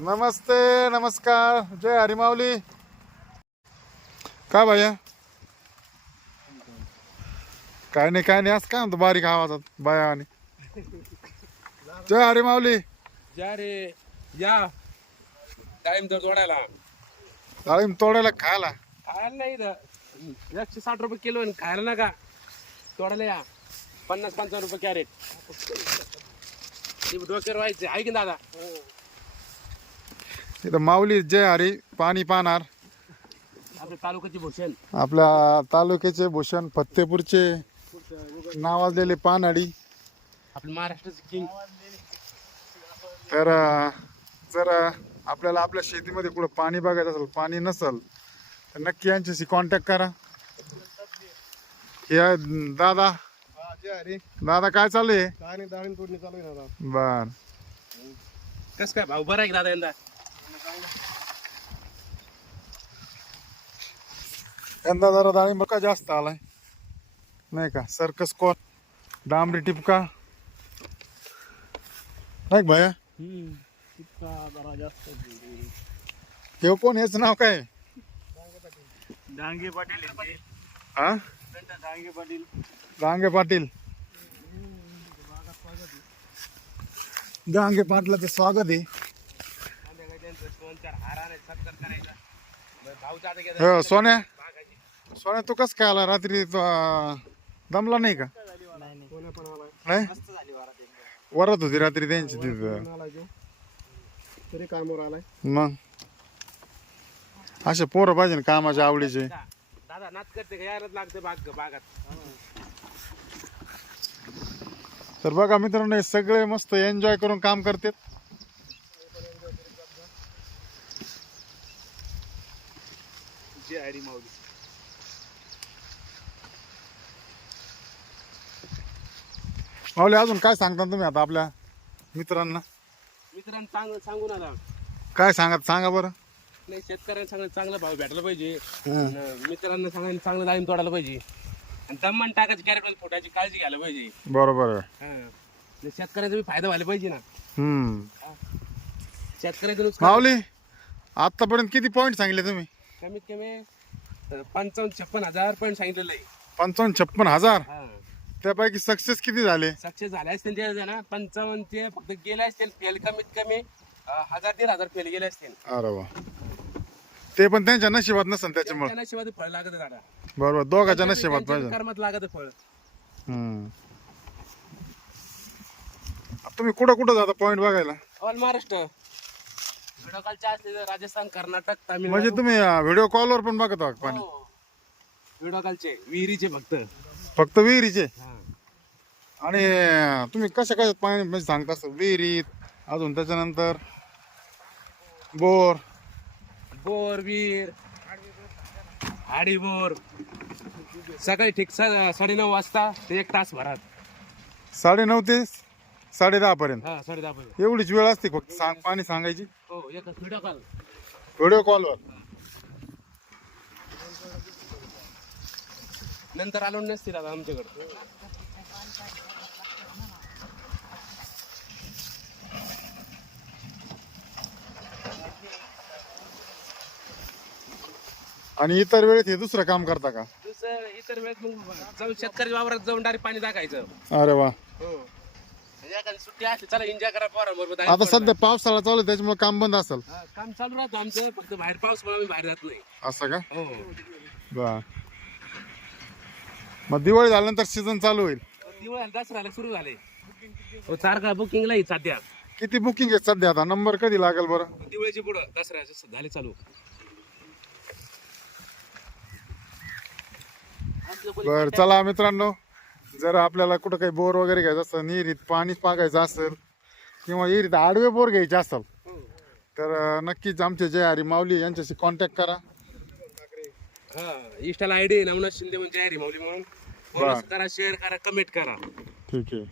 नमस्ते नमस्कार जय हरी माऊली. काय भैया काय नाही असं काय म्हणतो बारीक आवाजात बाया आणि जय हरी माऊली. जा रे या टाइम तर जोडायला डाळिंब तोडायला खायला खायला नाही इथं 160 रुपये किलो आणि खायला नका तोडायला या 50-55 रुपये कॅरेट. डोक्यावर व्हायचे आहे की दादा. इथं माऊली जय हरी पाणी पाहणार. आपल्या तालुक्याची भूषण आपल्या तालुक्याचे भूषण फत्तेपूरचे नावाजलेले पानआडी. आपल्या महाराष्ट्राचे किंग. तर जर आपल्याला आपल्या शेतीमध्ये कुठं पाणी बघायचं असेल पाणी नसेल तर नक्की यांच्याशी कॉन्टॅक्ट करा. हे दादा दादा काय चालू आहे. बर कस काय भाऊ बरं आहे की दादा यंदा. यंदा जरा डाळिंब का जास्त आलाय नाही का. सर्कस कोण डांबरी टिपका नाही भैया. हे कोण हेच नाव काय. डांगे पाटील हा डांगे पाटील डांगे पाटील. डांगे पाटलाचं स्वागत आहे. हो सोन्या सोन्या तू कस काय आला रात्री दमला नाही का. नाही वरात होती रात्री त्यांची तिथं तरी कामावर आलाय. मग असे पोरं पाहिजे ना कामाच्या आवडीचे. दादा नाच करते का यायलाच लागते बागात. तर बघा मित्रांनो हे सगळे मस्त एन्जॉय करून काम करतात. जय हरी माऊली. माऊली अजून काय सांगता तुम्ही आता आपल्या मित्रांना. मित्रांना सांगून आला काय सांगा बरं. नाही शेतकऱ्यांना चांगला भाव भेटला पाहिजे. मित्रांना सांगायला चांगलं डाळिंब तोडायला पाहिजे आणि दमन टाकायची कॅरेट फोटाची काळजी घ्यायला पाहिजे. बरोबर शेतकऱ्याचा बी फायदा व्हायला पाहिजे ना. शेतकऱ्याचं नुकसान माऊली आतापर्यंत किती पॉईंट सांगितले तुम्ही. कमीत कमी 55-56,000 पण सांगितलेलं आहे. 55-56,000 त्यापैकी सक्सेस किती झाले. सक्सेस झाले असतील ते ना 55 ते फक्त गेले असतील फेल कमीत कमी 1000-1500 फेल गेले असतील. अरे वा ते पण त्यांच्या नशिबात नसेल त्याच्यामुळे. नशिबात फळ लागत दादा. बरोबर दोघांच्या नशिबात पाहिजे. कर्मात लागत फळ. तुम्ही कुठं जाता पॉईंट बघायला. ऑल महाराष्ट्र व्हिडिओ कॉलच्या असले तर राजस्थान कर्नाटक तामिळनाडू. म्हणजे तुम्ही व्हिडिओ कॉलवर पण बघत आहात पाणी. व्हिडिओ कॉलचे विहिरीचे फक्त विहिरीचे. आणि तुम्ही कशा पाणी म्हणजे सांगता विहिरीत अजून त्याच्यानंतर बोर विहीर आडी बोर सकाळी ठीक 9:30 वाजता ते 1 तास भरात 9:30 ते 10:30 पर्यंत. 10:30 पर्यंत एवढीच वेळ असते फक्त पाणी सांगायची. हो एकच व्हिडिओ कॉलवर. नंतर आलो नसतील आता आमच्याकडे. आणि इतर वेळेत हे दुसरं काम करता का. इतर वेळेस मग जाऊन शेतकरी वावरात जाऊन डायरेक्ट पाणी टाकायचं. अरे वा हो एखादी सुट्टी असते चला एन्जॉय करा पोरांबरोबर. आता सध्या पावसाळा चालू आहे त्याच्यामुळे काम बंद असेल. काम चालू राहतं आमचं फक्त बाहेर पाऊस पण आम्ही बाहेर जात नाही. असं का. हो बर मग दिवाळी झाल्यानंतर सीझन चालू होईल. दिवाळी दसऱ्याला सुरू झाले. हो तारखा बुकिंगला आहे सध्या. किती बुकिंग आहे सध्या आता नंबर कधी लागेल बरं. दिवाळीची पुढं दसऱ्याचे झाले चालू. बर चला मित्रांनो जर आपल्याला कुठं काही बोर वगैरे घ्यायचं असेल विहिरीत पाणी पागायचं असेल किंवा विहिरीत आडवे बोर घ्यायचे असेल तर नक्कीच आमचे जय हरी माऊली यांच्याशी कॉन्टॅक्ट करा. इंस्टाला आयडी नवनाथ शिंदे म्हणजे जय हरी माऊली म्हणून. फॉलो करा शेअर करा कमेंट करा. ठीक आहे.